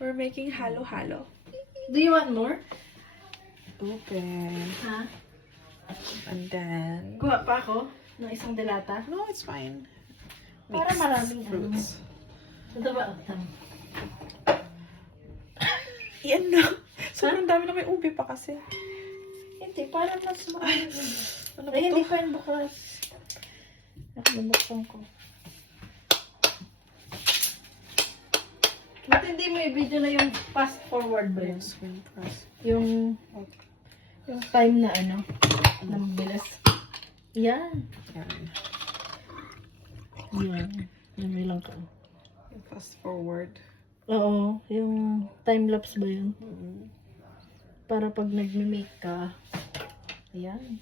We're making halo-halo. Do you want more? Open. Ha? And then... Kuha pa ako ng isang delata. No, it's fine. Para maraming fruits. Ito ba? Yan na. Sobrang dami na may ubi pa kasi. Hindi, para mas marami. Ano ba Ay, hindi ito? pa yun bukas. Nakabuksan ko. Ba't hindi mo i-video na yung fast forward ba yun? Screen press. Yung time na ano, na mabilis. Yan. Yan. Yan. Yan may lang ka. Yung fast forward. Oo, yung time-lapse ba yun? Mm-hmm. Para pag nagme-make ka, ayan.